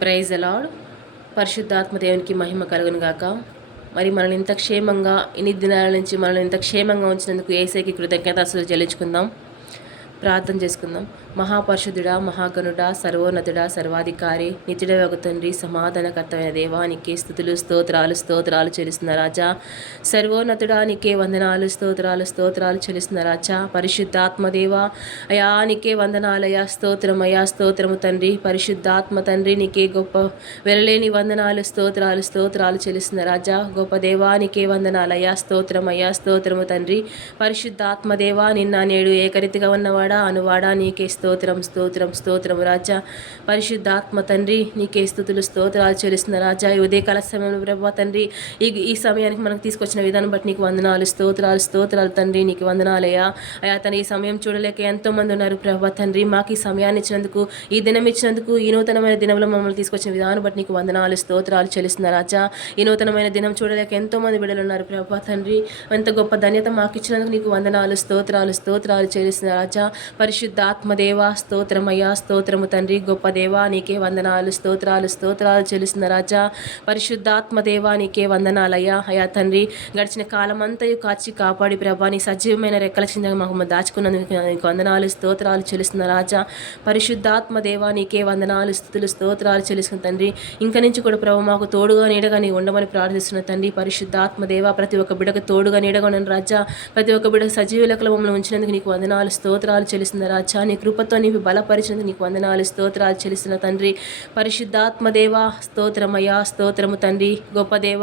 Praise అలాడ్ పరిశుద్ధాత్మ దేవునికి మహిమ కలుగును గాక. మరి మనల్ని ఇంత క్షేమంగా ఇన్ని దినాల నుంచి మనల్ని ఇంత క్షేమంగా ఉంచినందుకు ఏసైకి కృతజ్ఞత అసలు చెల్లించుకుందాం. ప్రార్థన చేసుకుందాం. మహాపరిషుద్ధుడా మహాగణుడా సర్వోన్నతుడా సర్వాధికారి నిత్యుడవగు తండ్రి సమాధానకర్తమైన దేవా స్థుతులు స్తోత్రాలు స్తోత్రాలు చెల్లిస్తున్న రాజా. సర్వోన్నతుడా నీకే వందనాలు స్తోత్రాలు స్తోత్రాలు చెల్లిస్తున్న రాజా. పరిశుద్ధాత్మదేవ అయా నీకే వందనాలయా స్తోత్రమయా స్తోత్రము తండ్రి. పరిశుద్ధాత్మ తండ్రి నీకే గొప్ప వెరలేని వందనాలు స్తోత్రాలు స్తోత్రాలు చెల్లిస్తున్న రాజా. గొప్ప దేవా నీకే వందనాలయా స్తోత్రమయ్యా స్తోత్రము తండ్రి. పరిశుద్ధాత్మదేవా నిన్న నేడు ఏకరీతిగా ఉన్నవాడా అనువాడా నీకే స్తోత్రం స్తోత్రం స్తోత్రం రాజా. పరిశుద్ధాత్మ తండ్రి నీకే స్థుతులు స్తోత్రాలు చెల్లిస్తున్న రాజా. ఈ ఉదయకాల సమయంలో ప్రభా తండ్రి ఈ ఈ సమయానికి మనకు తీసుకొచ్చిన విధానం బట్టి నీకు వందనాలు స్తోత్రాలు స్తోత్రాలు తండ్రి నీకు వందనాలయ్యా. అయ్యా తను ఈ సమయం చూడలేక ఎంతో మంది ఉన్నారు ప్రభా తండ్రి. మాకు ఈ సమయాన్ని ఇచ్చినందుకు ఈ దినం ఇచ్చినందుకు ఈ నూతనమైన దినంలో మమ్మల్ని తీసుకొచ్చిన విధానం బట్టి నీకు వందనాలు స్తోత్రాలు చెల్లిస్తున్న రాజా. ఈ నూతనమైన దినం చూడలేక ఎంతో మంది బిడ్డలు ఉన్నారు ప్రభా తండ్రి. ఎంత గొప్ప ధన్యత మాకు ఇచ్చినందుకు నీకు వందనాలు స్తోత్రాలు స్తోత్రాలు చెల్లిస్తున్న రాజా. దేవా స్తోత్రమయ్యా స్తోత్రము తండ్రి గొప్ప దేవా నీకే వందనాలు స్తోత్రాలు స్తోత్రాలు చెలుస్తున్న రాజా పరిశుద్ధాత్మ దేవా నీకే వందనాలయ్యా. అయా తండ్రి గడిచిన కాలమంతయు కాచి కాపాడి ప్రభా నీ సజీవమైన రెక్కల కింద మాకు దాచుకున్నందుకు నీకు వందనాలు స్తోత్రాలు చెలుస్తున్న రాజా. పరిశుద్ధాత్మ దేవా నీకే వందనాలు స్థుతులు స్తోత్రాలు చెలుస్తున్న తండ్రి. ఇంక నుంచి కూడా ప్రభు మాకు తోడుగా నీడగా నీ ఉండమని ప్రార్థిస్తున్న తండ్రి. పరిశుద్ధాత్మ దేవా ప్రతి ఒక్క బిడకు తోడుగా నీడగా ఉన్న రాజా. ప్రతి ఒక్క బిడ సజీవ లెక్కలు మమ్మల్ని ఉంచినందుకు నీకు వందనాలు స్తోత్రాలు చెలుస్తున్న రాజా. నీ కృపతో నీవు బలపరిచినందుకు నీకు వందనాలు స్తోత్రాలు చెల్లిస్తున్న తండ్రి. పరిశుద్ధాత్మదేవ స్తోత్రమయ్యా స్తోత్రము తండ్రి. గొప్ప దేవ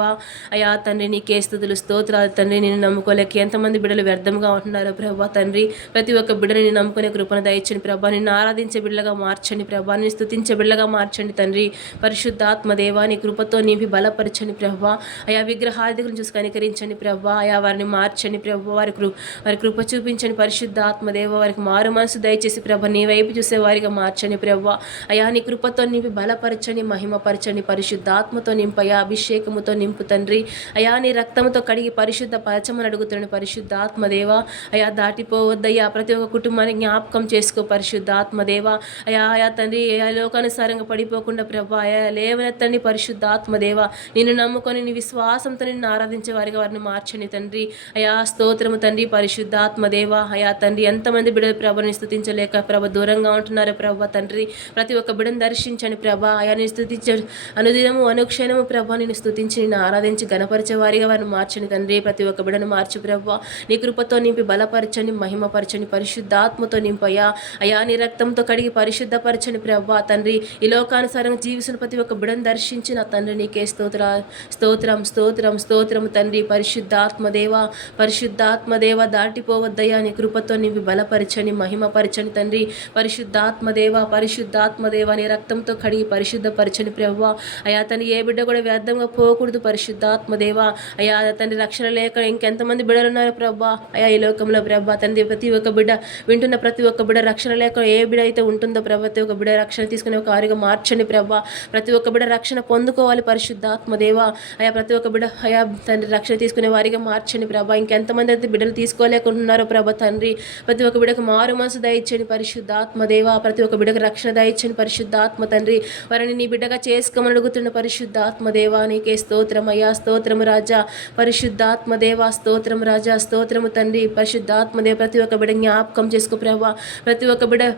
అయా తండ్రి నీకే స్థుతులు స్తోత్రాలు తండ్రి. నేను నమ్ముకోలేక ఎంతమంది బిడ్డలు వ్యర్థంగా ఉంటున్నారో ప్రభా తండ్రి. ప్రతి ఒక్క బిడ్డని నమ్ముకునే కృపను దయచండి ప్రభా. నిన్ను ఆరాధించే బిడ్డగా మార్చండి ప్రభా. నిన్ను స్థుతించే బిడ్డగా మార్చండి తండ్రి. పరిశుద్ధాత్మదేవ నీ కృపతో నీవి బలపరచండి ప్రభా. అయా విగ్రహాదికులను చూసి కనికరించండి ప్రభా. అయా వారిని మార్చండి ప్రభా. వారి కృ వారి కృప చూపించండి. పరిశుద్ధాత్మదేవ వారికి మారు మనసు దయచేసి ప్రభ నీ వైపు చూసే వారిగా మార్చండి ప్రభా. అయా నీ కృపతో నింపి బలపరచండి మహిమపరచని పరిశుద్ధాత్మతో నింపయా అభిషేకముతో నింపు తండ్రి. అయా నీ రక్తంతో కడిగి పరిశుద్ధ పరచమని అడుగుతున్నాడు పరిశుద్ధాత్మదేవ అయా దాటిపోవద్దయ్యా ప్రతి ఒక్క కుటుంబాన్ని జ్ఞాపకం చేసుకో పరిశుద్ధాత్మదేవ అయా అయా తండ్రి అయా లోకానుసారంగా పడిపోకుండా ప్రభా అయా లేవనెత్తండి పరిశుద్ధాత్మదేవ నిన్ను నమ్ముకొని నీ విశ్వాసంతో నిన్ను ఆరాధించే వారిగా వారిని మార్చండి తండ్రి. అయా స్తోత్రము తండ్రి పరిశుద్ధాత్మదేవ అయా తండ్రి ఎంతమంది బిడ్డలు ప్రభని స్థుతించలేక ప్రభ దూరంగా ఉంటున్నారు ప్రభ తండ్రి? ప్రతి ఒక్క బిడ్డను దర్శించండి ప్రభ. అయా నేను స్థుతించ అనుదినము అనుక్షణము ప్రభ నేను స్థుతించి నేను ఆరాధించి గణపరిచే వారిగా వారిని మార్చండి తండ్రి. ప్రతి ఒక్క బిడను మార్చి ప్రభ నీ కృపతో నింపి బలపరచండి మహిమపరచండి పరిశుద్ధాత్మతో నింపయా అయా నీ రక్తంతో కడిగి పరిశుద్ధపరచండి ప్రభా తండ్రి. ఈ లోకానుసారంగా జీవిస్తున్న ప్రతి ఒక్క బిడను దర్శించి నా తండ్రి నీకే స్తోత్ర స్తోత్రం స్తోత్రం స్తోత్రం తండ్రి. పరిశుద్ధాత్మదేవ పరిశుద్ధాత్మదేవ దాటిపోవద్దయ్యా. నీ కృపతో నింపి బలపరచని మహిమపరచని తండ్రి. పరిశుద్ధాత్మదేవ పరిశుద్ధాత్మదేవ అని రక్తంతో కడిగి పరిశుద్ధపరచని ప్రభా అయా తను ఏ బిడ్డ కూడా వ్యర్థంగా పోకూడదు పరిశుద్ధాత్మదేవ. అయా తండ్రి రక్షణ లేక ఇంకెంతమంది బిడ్డలు ఉన్నారు ప్రభా అయా ఈ లోకంలో ప్రభా తండ్రి ప్రతి ఒక్క బిడ్డ వింటున్న ప్రతి ఒక్క బిడ్డ రక్షణ లేక ఏ బిడ్డ అయితే ఉంటుందో ప్రభా ప్రతి ఒక్క బిడ్డ రక్షణ తీసుకునే ఒక ఆరుగా మార్చండి ప్రభా ప్రతి ఒక్క బిడ్డ రక్షణ పొందుకోవాలి పరిశుద్ధాత్మదేవ. అయా ప్రతి ఒక్క బిడ్డ అయా తండ్రి రక్షణ తీసుకునే వారిగా మార్చండి ప్రభా ఇంకెంతమంది అయితే బిడ్డలు తీసుకోలేకున్నారో ప్రభా తండ్రి. ప్రతి ఒక్క బిడ్డకు మారు మనసు దయచండి పరిశుద్ధ దేవ ప్రతి ఒక్క బిడ్డకు రక్షణ దయచ్చండి పరిశుద్ధాత్మ తండ్రి. వారిని నీ బిడ్డగా చేసుకోమని అడుగుతున్న పరిశుద్ధాత్మ నీకే స్తోత్రం అయ్యా స్తోత్రము రాజా. పరిశుద్ధాత్మ దేవా స్తోత్రం రాజా స్తోత్రము తండ్రి. పరిశుద్ధాత్మ దేవ ప్రతి ఒక్క బిడ్డ జ్ఞాపకం చేసుకో ప్రభా. ప్రతి ఒక్క బిడ్డ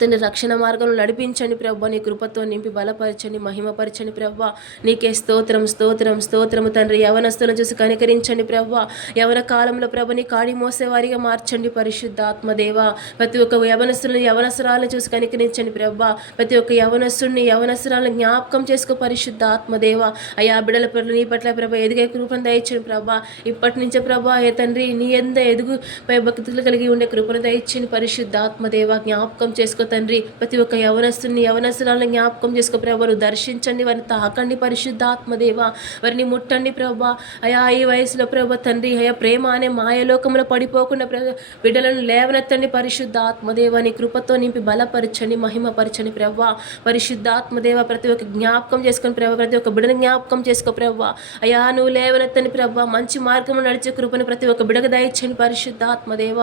తండ్రి రక్షణ మార్గంలో నడిపించండి ప్రభా. నీ కృపతో నింపి బలపరచండి మహిమపరచండి ప్రభు. నీకే స్తోత్రం స్తోత్రం స్తోత్రం తండ్రి. యవనస్తులను చూసి కనికరించండి ప్రభా. యవన కాలంలో ప్రభ నీ కాడి మోసేవారిగా మార్చండి పరిశుద్ధాత్మదేవ ప్రతి ఒక్క యవనస్తులను యవనసరాలను చూసి కనికరించండి ప్రభా. ప్రతి ఒక్క యవనస్తుడిని యవనసరాలను జ్ఞాపకం చేసుకో పరిశుద్ధాత్మదేవ అయ్యా బిడల పట్ల నీ పట్ల ప్రభ ఎదిగే కృపను దయచండి ప్రభా. ఇప్పటి నుంచే ప్రభా ఏ తండ్రి నీ ఎంత ఎదుగు పై భక్తులు కలిగి ఉండే కృపను దయచండి పరిశుద్ధాత్మదేవ జ్ఞాపకం చేసుకో తండ్రి ప్రతి ఒక్క యవనస్తుని యవనస్తులను జ్ఞాపకం చేసుకో ప్రభా. వారు దర్శించండి వారిని తాకండి పరిశుద్ధాత్మదేవ. వారిని ముట్టండి ప్రభా. అయా ఈ వయసులో ప్రభా తండ్రి అయా ప్రేమ అనే మాయలోకంలో పడిపోకుండా ప్రభ బిడ్డలను లేవనెత్తండి పరిశుద్ధాత్మదేవ. నీ కృపతో నింపి బలపరచండి మహిమపరచండి ప్రభా. పరిశుద్ధాత్మదేవ ప్రతి ఒక్క జ్ఞాపకం చేసుకొని ప్రభా ప్రతి ఒక్క బిడ్డను జ్ఞాపకం చేసుకో ప్రభా. అయా నువ్వు లేవనెత్తని ప్రభా. మంచి మార్గంలో నడిచే కృపను ప్రతి ఒక్క బిడగ దయచండి పరిశుద్ధాత్మదేవ.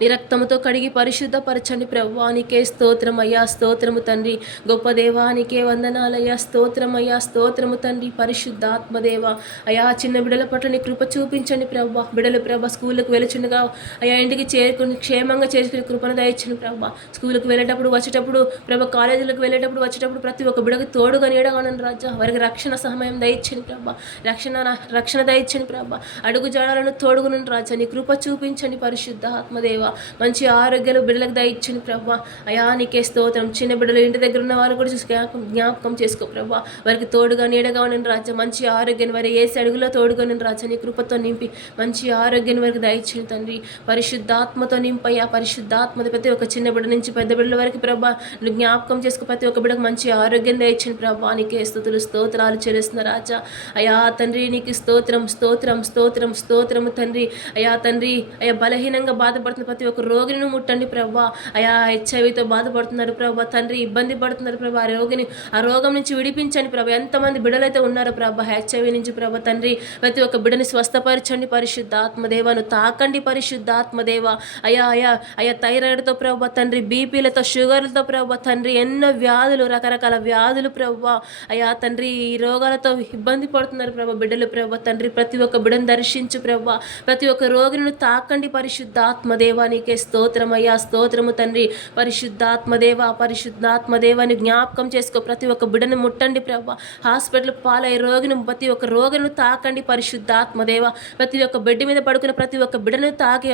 నీ రక్తముతో కడిగి పరిశుద్ధపరచండి ప్రభా నీకే స్తోత్రం అయ్యా స్తోత్రము తండ్రి. గొప్ప దేవా నీకే వందనాలయ్యా స్తోత్రం అయ్యా స్తోత్రము తండ్రి. పరిశుద్ధాత్మదేవ అయా చిన్న బిడల పట్ల నీ కృప చూపించండి ప్రభా బిడలు ప్రభ స్కూళ్ళకు వెలుచుండగా అయా ఇంటికి చేరుకుని క్షేమంగా చేసుకుని కృపను దయచండి ప్రభా స్కూల్కి వెళ్ళేటప్పుడు వచ్చేటప్పుడు ప్రభ కాలేజీలకు వెళ్ళేటప్పుడు వచ్చేటప్పుడు ప్రతి ఒక్క బిడకు తోడుగా నీడగానని రాజా. వారికి రక్షణ సహాయం దయచండి ప్రభా రక్షణ రక్షణ దయచండి ప్రభా అడుగు జాడాలను తోడుగునని రాజా. నీ కృప చూపించండి పరిశుద్ధ ఆత్మదేవ మంచి ఆరోగ్యాలు బిడ్డలకు దయచ్చిన ప్రభా. అయా నీకే స్తోత్రం. చిన్న బిడ్డలు ఇంటి దగ్గర ఉన్న వారు కూడా చూసి జ్ఞాపకం చేసుకో ప్రభా. వారికి తోడుగా నీడగా ఉండని రాజా. మంచి ఆరోగ్యాన్ని వారి ఏసి అడుగులో తోడుగా ఉండని రాజా. నీ కృపతో నింపి మంచి ఆరోగ్యాన్ని వారికి దయచ్చిన తండ్రి. పరిశుద్ధాత్మతో నింపయ్యా పరిశుద్ధాత్మత ప్రతి ఒక్క చిన్న బిడ్డ నుంచి పెద్ద బిడ్డల వరకు ప్రభా. నువ్వు జ్ఞాపకం చేసుకో ప్రతి ఒక్క బిడ్డకు మంచి ఆరోగ్యం దయచ్చిన ప్రభా. నీకే స్థుతులు స్తోత్రాలు చేస్తున్న రాజా. అయా తండ్రి నీకు స్తోత్రం స్తోత్రం స్తోత్రం స్తోత్రము తండ్రి. అయా తండ్రి. అయా బలహీనంగా బాధపడుతున్న ప్రతి ఒక్క రోగిని ముట్టండి ప్రభా. అయా హెచ్ఐవితో బాధపడుతున్నారు ప్రభా. తండ్రి ఇబ్బంది పడుతున్నారు ప్రభా. ఆ రోగిని ఆ రోగం నుంచి విడిపించండి ప్రభా. ఎంతమంది బిడలైతే ఉన్నారో ప్రభా హెచ్ఐవి నుంచి ప్రభా తండ్రి. ప్రతి ఒక్క బిడని స్వస్థపరచండి పరిశుద్ధాత్మదేవను. తాకండి పరిశుద్ధాత్మదేవ. అయా అయా అయా థైరాయిడ్తో ప్రభా తండ్రి బీపీలతో షుగర్లతో ప్రభా తండ్రి ఎన్నో వ్యాధులు రకరకాల వ్యాధులు ప్రభా. అయా తండ్రి ఈ రోగాలతో ఇబ్బంది పడుతున్నారు ప్రభా బిడ్డలు ప్రభా తండ్రి. ప్రతి ఒక్క బిడను దర్శించు ప్రభా. ప్రతి ఒక్క రోగిని తాకండి పరిశుద్ధాత్మదేవా నీకే స్తోత్రము తండ్రి. పరిశుద్ధాత్మదేవ పరిశుద్ధాత్మదేవాన్ని జ్ఞాపకం చేసుకో. ప్రతి ఒక్క బిడ్డను ముట్టండి ప్రభా. హాస్పిటల్ పాలై రోగిని ప్రతి ఒక్క రోగిని తాకండి పరిశుద్ధాత్మదేవ. ప్రతి ఒక్క బెడ్ మీద పడుకున్న ప్రతి ఒక్క బిడ్డను తాకి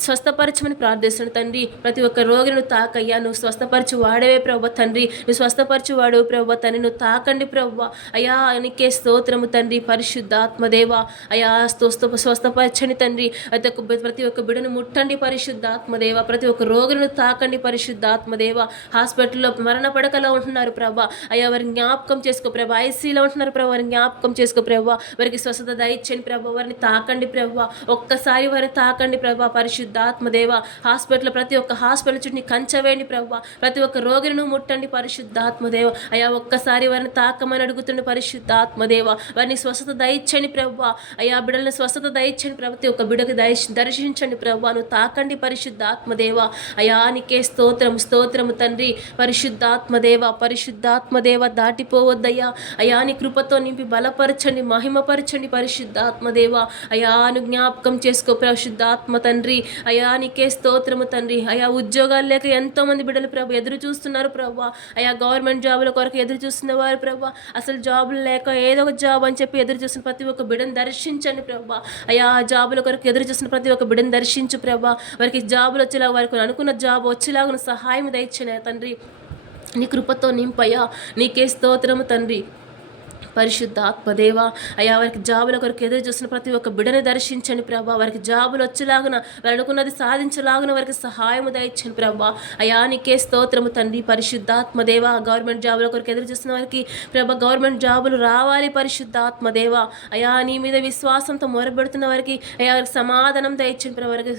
స్వస్థపరచమని ప్రార్థిస్తున్నాను తండ్రి. ప్రతి ఒక్క రోగిని తాకయ్యా. నువ్వు స్వస్థపరచు వాడవే ప్రభు తండ్రి. నువ్వు స్వస్థపరచు వాడు ప్రభు తండ్రి. నువ్వు తాకండి ప్రభు. అయా నీకే స్తోత్రము తండ్రి. పరిశుద్ధాత్మదేవ. అయా స్వస్థ స్వస్థపరచని తండ్రి. ప్రతి ఒక్క ప్రతి ఒక్క బిడ్డను ముట్టండి పరిశుద్ధాత్మదేవ. ప్రతి ఒక్క రోగులను తాకండి పరిశుద్ధాత్మదేవ. హాస్పిటల్లో మరణ పడకలో ఉంటున్నారు ప్రభా. అయ్యా వారిని జ్ఞాపకం చేసుకో ప్రభా. ఐసీలో ఉంటున్నారు ప్రభా. వారిని జ్ఞాపకం చేసుకో ప్రభా. వారికి స్వస్థత దయచ్చండి ప్రభా. వారిని తాకండి ప్రభా. ఒక్కసారి వారిని తాకండి ప్రభా. పరిశుద్ధాత్మదేవ. హాస్పిటల్ ప్రతి ఒక్క హాస్పిటల్ చుట్టూ కంచవేయండి ప్రభా. ప్రతి ఒక్క రోగిని ముట్టండి పరిశుద్ధాత్మదేవ. అయ్యా ఒక్కసారి వారిని తాకమని అడుగుతుండే పరిశుద్ధాత్మదేవ. వారిని స్వస్థత దయచ్చండి ప్రభా. అయ్యా బిడ్డలను స్వస్థత దయచ్చండి ప్రతి ఒక్క బిడ్డకు దయ దర్శించండి ప్రభా. నువ్వు తాకండి పరిశుద్ధాత్మదేవ. అయానికే స్తోత్రం స్తోత్రము తండ్రి. పరిశుద్ధాత్మదేవ పరిశుద్ధాత్మదేవ దాటిపోవద్దయ్యా. అయాని కృపతో నింపి బలపరచండి మహిమపరచండి పరిశుద్ధాత్మదేవ. అయాను జ్ఞాపకం చేసుకో పరిశుద్ధాత్మ తండ్రి. అయానికే స్తోత్రము తండ్రి. అయా ఉద్యోగాలు లేక ఎంతోమంది బిడ్డలు ప్రభు ఎదురు చూస్తున్నారు ప్రభా. అయా గవర్నమెంట్ జాబుల కొరకు ఎదురు చూస్తున్న వారు ప్రభా. అసలు జాబులు లేక ఏదో ఒక జాబ్ అని చెప్పి ఎదురు చూసిన ప్రతి ఒక్క బిడ్డను దర్శించండి ప్రభా. అయా ఆ జాబుల కొరకు ఎదురు చూసిన ప్రతి ఒక్క బిడ్డను దర్శించు ప్రభా. వారికి జాబులు వచ్చేలాగా వారికి అనుకున్న జాబ్ వచ్చేలాగా సహాయం దయచిన తండ్రి. నీ కృపతో నింపయ్యా. నీకే స్తోత్రము తండ్రి. పరిశుద్ధ ఆత్మదేవ. అయ్యా వారికి జాబుల కొరకు ఎదురు చూసిన ప్రతి ఒక్క బిడని దర్శించండి ప్రభా. వారికి జాబులు వచ్చేలాగున వారు అనుకున్నది సాధించలాగున వారికి సహాయము దయచ్చండి ప్రభా. అయా నీకే స్తోత్రము తండ్రి. పరిశుద్ధాత్మదేవ గవర్నమెంట్ జాబుల కొరకు ఎదురు చూస్తున్న వారికి ప్రభా గవర్నమెంట్ జాబులు రావాలి పరిశుద్ధాత్మదేవ అయా నీ మీద విశ్వాసంతో మొరబెడుతున్న వారికి అయా వారికి సమాధానం దయచ్చండి ప్రభా. వారికి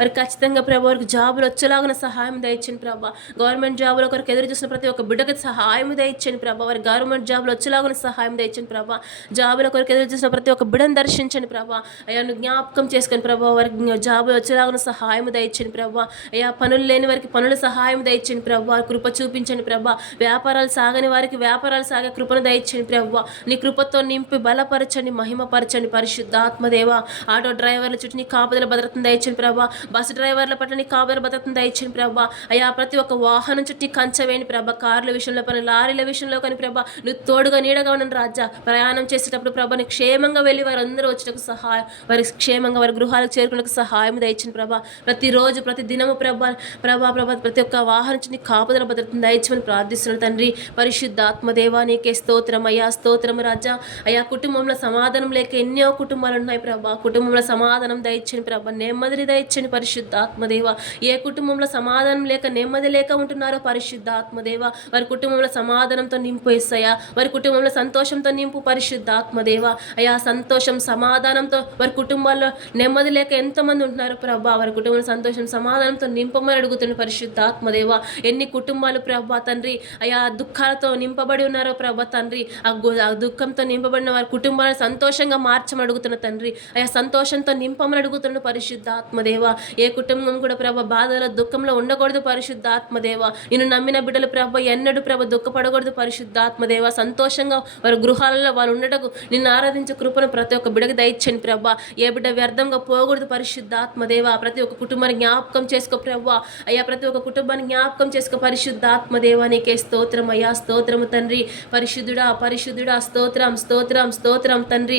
వారికి ఖచ్చితంగా ప్రభా వారికి జాబులు వచ్చేలాగున సహాయం దయచ్చండి ప్రభా. గవర్నమెంట్ జాబుల కొరకు ఎదురు చూసిన ప్రతి ఒక్క బిడ్డకి సహాయం దయచ్చండి ప్రభా. వారి గవర్నమెంట్ జాబులు వచ్చేలాగున సహాయం దయచండి ప్రభా. జాబుల కొరకు ఎదురు చూసిన ప్రతి ఒక్క బిడను దర్శించండి ప్రభా. అయ్యా నువ్వు జ్ఞాపకం చేసుకొని ప్రభా వారికి జాబు వచ్చేలాగా సహాయం దయచండి ప్రభా. అయ్యా పనులు లేని వారికి పనుల సహాయం దయచండి ప్రభా. కృప చూపించండి ప్రభా. వ్యాపారాలు సాగని వారికి వ్యాపారాలు సాగే కృపను దయచండి ప్రభా. నీ కృపతో నింపి బలపరచండి మహిమపరచండి పరిశుద్ధాత్మదేవ. ఆటో డ్రైవర్ల చుట్టూ నీ కాపుదల భద్రతను దయచండి ప్రభా. బస్సు డ్రైవర్ల పట్ల నీ కాపుదల భద్రతను దయచండి ప్రభా. అయ్యా ప్రతి ఒక్క వాహనం చుట్టూ కంచవేయండి ప్రభా. కార్ల విషయంలో పని లారీల విషయంలో కానీ ప్రభా నువ్వు తోడుగా నీడగా ఉన్న రాజా ప్రయాణం చేసేటప్పుడు ప్రభాని క్షేమంగా వెళ్ళి వారందరూ వచ్చినకు సహాయం వారి క్షేమంగా వారి గృహాలకు చేరుకునే సహాయం దయచిన ప్రభా. ప్రతిరోజు ప్రతి దినము ప్రభా ప్రభా ప్రభా ప్రతి ఒక్క వాహనం నీ కాపుదల భద్రత దయచమని ప్రార్థిస్తున్నాడు తండ్రి. పరిశుద్ధాత్మదేవా నీకే స్తోత్రం. అయ్యా స్తోత్రం రాజా. అయ్యా కుటుంబంలో సమాధానం లేక ఎన్నో కుటుంబాలు ఉన్నాయి ప్రభా. కుటుంబంలో సమాధానం దయచని ప్రభా. నెమ్మది దయచని పరిశుద్ధాత్మదేవ ఏ కుటుంబంలో సమాధానం లేక నెమ్మది లేక ఉంటున్నారో పరిశుద్ధాత్మదేవ వారి కుటుంబంలో సమాధానంతో నింపు వారి కుటుంబంలో సంతోష సంతోషంతో నింపు పరిశుద్ధాత్మదేవ అయా సంతోషం సమాధానంతో వారి కుటుంబాల్లో నెమ్మది లేక ఎంతమంది ఉంటున్నారు ప్రభా వారి కుటుంబం సంతోషం సమాధానంతో నింపమని అడుగుతున్న పరిశుద్ధాత్మదేవ ఎన్ని కుటుంబాలు ప్రభా తండ్రి అయా దుఃఖాలతో నింపబడి ఉన్నారో ప్రభా తండ్రి ఆ దుఃఖంతో నింపబడిన వారి కుటుంబాలను సంతోషంగా మార్చమని అడుగుతున్న తండ్రి అయా సంతోషంతో నింపమని అడుగుతున్న పరిశుద్ధాత్మదేవ ఏ కుటుంబం కూడా ప్రభ బాధలో దుఃఖంలో ఉండకూడదు పరిశుద్ధాత్మదేవ నిన్ను నమ్మిన బిడ్డలు ప్రభ ఎన్నడూ ప్రభ దుఃఖపడకూడదు పరిశుద్ధాత్మదేవ సంతోషంగా వారు గృహాలలో వాళ్ళు ఉండటకు నిన్ను ఆరాధించే కృపను ప్రతి ఒక్క బిడకు దయచ్చండి ప్రభా. ఏ బిడ్డ వ్యర్థంగా పోకూడదు పరిశుద్ధాత్మదేవ. ప్రతి ఒక్క కుటుంబాన్ని జ్ఞాపకం చేసుకో ప్రభా. అయ్యా ప్రతి ఒక్క కుటుంబాన్ని జ్ఞాపకం చేసుకో పరిశుద్ధాత్మదేవ. నీకే స్తోత్రం అయ్యా స్తోత్రము తండ్రి. పరిశుద్ధుడా పరిశుద్ధుడా స్తోత్రం స్తోత్రం స్తోత్రం తండ్రి.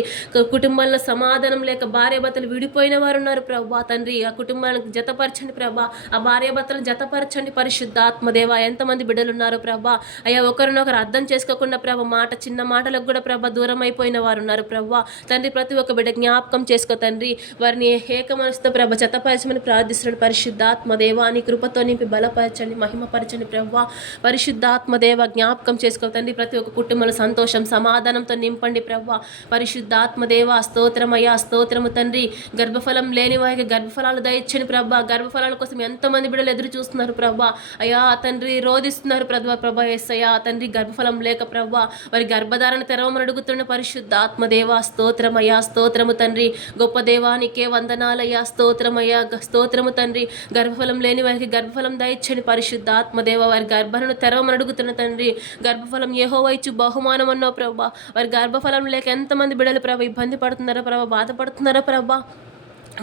కుటుంబంలో సమాధానం లేక భార్యాభర్తలు విడిపోయిన వారు ఉన్నారు ప్రభా తండ్రి. ఆ కుటుంబానికి జతపరచండి ప్రభా. ఆ భార్యాభర్తలు జతపరచండి పరిశుద్ధాత్మదేవ. ఎంతమంది బిడ్డలు ఉన్నారు ప్రభా. అయ్యా ఒకరినొకరు అర్థం చేసుకోకుండా ప్రభ మాట చిన్న మాట మాటలకు కూడా ప్రభ దూరం అయిపోయిన వారు ఉన్నారు ప్రభా తండ్రి ప్రతి ఒక్క బిడ్డ జ్ఞాపకం చేసుకో తండ్రి. వారిని ఏక మనసుతో ప్రభ చెత్తపరచమని ప్రార్థిస్తున్నాడు. పరిశుద్ధాత్మదేవ నీ కృపతో నింపి బలపరచండి మహిమపరచండి ప్రభా. పరిశుద్ధాత్మదేవ జ్ఞాపకం చేసుకో తండ్రి. ప్రతి ఒక్క కుటుంబంలో సంతోషం సమాధానంతో నింపండి ప్రభా. పరిశుద్ధాత్మదేవ స్తోత్రమయ్యా స్తోత్రము తండ్రి. గర్భఫలం లేని వారికి గర్భఫలాలు దయచ్చని ప్రభ. గర్భఫలాల కోసం ఎంతమంది బిడ్డలు ఎదురు చూస్తున్నారు ప్రభ. అయ్యా తండ్రి రోధిస్తున్నారు ప్రభా ఎస్ అయ్యా తండ్రి గర్భఫలం లేక ప్రభా వారి గర్భధారణ తెరవమని అడుగుతున్న పరిశుద్ధాత్మదేవ స్తోత్రమయ్యా స్తోత్రము తండ్రి. గొప్ప దేవానికే వందనాలయ్యా స్తోత్రమయ్యా స్తోత్రము తండ్రి. గర్భఫలం లేని వారికి గర్భఫలం దయచ్చని పరిశుద్ధాత్మదేవ వారి గర్భను తెరవమని అడుగుతున్న తండ్రి. గర్భఫలం ఏహో వైచు బహుమానం అన్నో ప్రభా. వారి గర్భఫలం లేక ఎంతమంది బిడలు ప్రభా ఇబ్బంది పడుతున్నారో ప్రభా బాధపడుతున్నారో ప్రభా?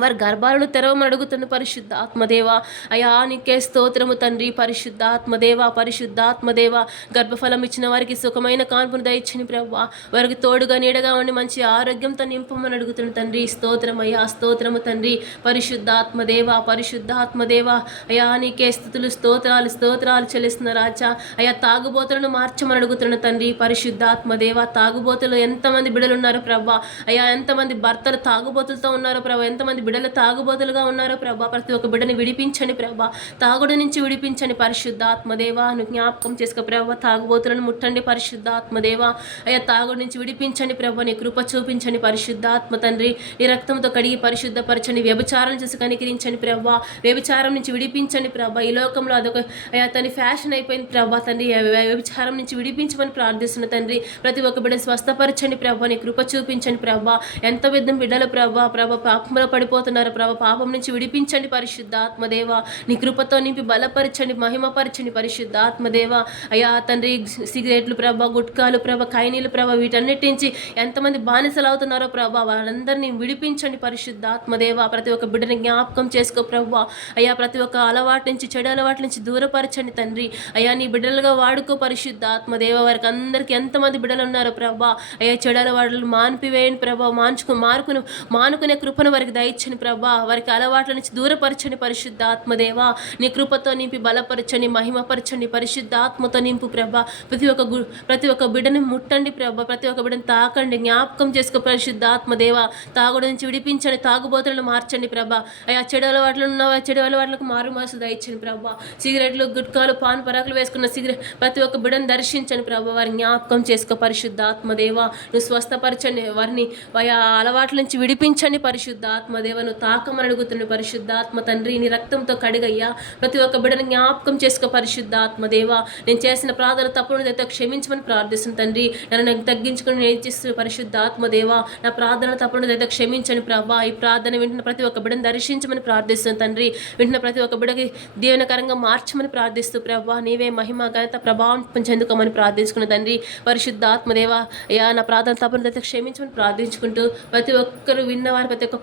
వారి గర్భాలను తెరవమని అడుగుతున్న పరిశుద్ధ ఆత్మదేవ అయా నీకే స్తోత్రము తండ్రి పరిశుద్ధ ఆత్మదేవ పరిశుద్ధ ఆత్మదేవ గర్భఫలం ఇచ్చిన వారికి సుఖమైన కాన్పును దయచ్చని ప్రభా వారికి తోడుగా నీడగా ఉండి మంచి ఆరోగ్యంతో నింపమని అడుగుతున్న తండ్రి స్తోత్రం అయ్యా స్తోత్రము తండ్రి. పరిశుద్ధాత్మదేవ పరిశుద్ధాత్మదేవ అయా నీకే స్థుతులు స్తోత్రాలు స్తోత్రాలు చెల్లిస్తున్న రాజా. అయా తాగుబోతులను మార్చమని అడుగుతున్న తండ్రి పరిశుద్ధాత్మదేవ తాగుబోతులు ఎంతమంది బిడలున్నారు ఉన్నారు ప్రభా అయా ఎంతమంది భర్తలు తాగుబోతులతో ఉన్నారు ప్రభా ఎంతమంది బిడ్డలు తాగుబోతులుగా ఉన్నారో ప్రభా. ప్రతి ఒక్క బిడ్డని విడిపించండి ప్రభా. తాగుడు నుంచి విడిపించండి పరిశుద్ధాత్మదేవ నువ్వు జ్ఞాపకం చేసుకో ప్రభా. తాగుబోతులను ముట్టండి పరిశుద్ధాత్మదేవ అయ్యా తాగుడు నుంచి విడిపించండి ప్రభా. నీ కృప చూపించండి పరిశుద్ధాత్మ తండ్రి. నీ రక్తంతో కడిగి పరిశుద్ధపరచండి. వ్యభిచారం చేసి కనికరించండి ప్రభా. వ్యభిచారం నుంచి విడిపించండి ప్రభా. ఈ లోకంలో అదొక అయ్యా తన ఫ్యాషన్ అయిపోయింది ప్రభా తండ్రి. వ్యభిచారం నుంచి విడిపించమని ప్రార్థిస్తున్న తండ్రి. ప్రతి ఒక్క బిడ్డ స్వస్థపరచండి ప్రభా. నీ కృప చూపించండి ప్రభా. ఎంత విధం బిడ్డలు ప్రభా. ప్రభా పాపంలో పడిపోతున్నారు ప్రభా. పాపం నుంచి విడిపించండి పరిశుద్ధాత్మదేవ. నీ కృపతో నింపి బలపరచండి మహిమపరచండి పరిశుద్ధాత్మదేవ. అయ్యా తండ్రి సిగరెట్లు ప్రభా గుట్కాలు ప్రభ కైనీలు ప్రభ వీటన్నిటి నుంచి ఎంతమంది బానిసలు అవుతున్నారో ప్రభా వాళ్ళందరినీ విడిపించండి పరిశుద్ధాత్మదేవ. ప్రతి ఒక్క బిడ్డని జ్ఞాపకం చేసుకో ప్రభా. అయ్యా ప్రతి ఒక్క అలవాటు నుంచి చెడు అలవాటు నుంచి దూరపరచండి తండ్రి. అయ్యా నీ బిడ్డలుగా వాడుకో పరిశుద్ధాత్మదేవ. వారికి అందరికీ ఎంతమంది బిడ్డలు ఉన్నారో ప్రభా. అయ్యా చెడు అలవాట్లు మాన్పివేయండి ప్రభా. మాంచుకు మార్కును మానుకునే కృపను వారికి దయచ్చని ప్రభా వారికి అలవాట్ల నుంచి దూరపరచండి పరిశుద్ధాత్మదేవ నీ కృపతో నింపి బలపరచండి మహిమపరచండి పరిశుద్ధాత్మతో నింపు ప్రభా. ప్రతి ఒక్క గు ప్రతి ఒక్క బిడ్డని ముట్టండి ప్రభా ప్రతి ఒక్క బిడ్డని తాకండి జ్ఞాపకం చేసుకో పరిశుద్ధాత్మదేవ. తాగుడు నుంచి విడిపించండి తాగుబోతులను మార్చండి ప్రభా. అయ్యా చెడు అలవాట్లు ఉన్న చెడు అలవాట్లకు మారు మనసు దయచండి ప్రభా. సిగరెట్లు గుట్కాలు పాన్ పరాకులు వేసుకున్న సిగరెట్ ప్రతి ఒక్క బిడ్డను దర్శించండి ప్రభా వారి జ్ఞాపకం చేసుకో పరిశుద్ధాత్మదేవ. నువ్వు స్వస్థపరచండి వారిని ఆయా అలవాట్ల నుంచి విడిపించండి పరిశుద్ధాత్మదేవ. దేవను తాకమని అడుగుతున్న పరిశుద్ధాత్మ తండ్రి నీ రక్తంతో కడిగయ్యా. ప్రతి ఒక్క బిడ్డను జ్ఞాపకం చేసుకో పరిశుద్ధాత్మదేవ నేను చేసిన ప్రార్థన తప్పును అయితే క్షమించమని ప్రార్థిస్తున్న తండ్రి. నన్ను తగ్గించుకుని నేను చేస్తున్న పరిశుద్ధాత్మదేవ నా ప్రార్థన తప్పును అయితే క్షమించని ప్రభా. ఈ ప్రార్థన వింటున్న ప్రతి ఒక్క బిడ్డను దర్శించమని ప్రార్థిస్తున్న తండ్రి. వింటున్న ప్రతి ఒక్క బిడ్డకి దీవెనకరంగా మార్చమని ప్రార్థిస్తూ ప్రభా. నీవే మహిమ ఘనత ప్రభావం చెందుకోమని ప్రార్థించుకున్న తండ్రి. పరిశుద్ధాత్మదేవ అయ్యా నా ప్రార్థన తప్పును అయితే క్షమించమని ప్రార్థించుకుంటూ ప్రతి ఒక్కరు విన్నవారు ప్రతి ఒక్క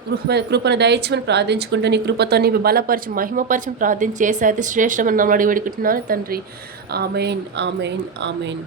కృపను దయచమని ప్రార్థించుకుంటూ నీ కృపతో నీ బలపరిచి మహిమపరిచి చేసే అయితే శ్రేష్టమని నమ్మడి వేడుకుంటున్నాను. తండ్రి ఆమెన్ ఆమెన్ ఆమెన్.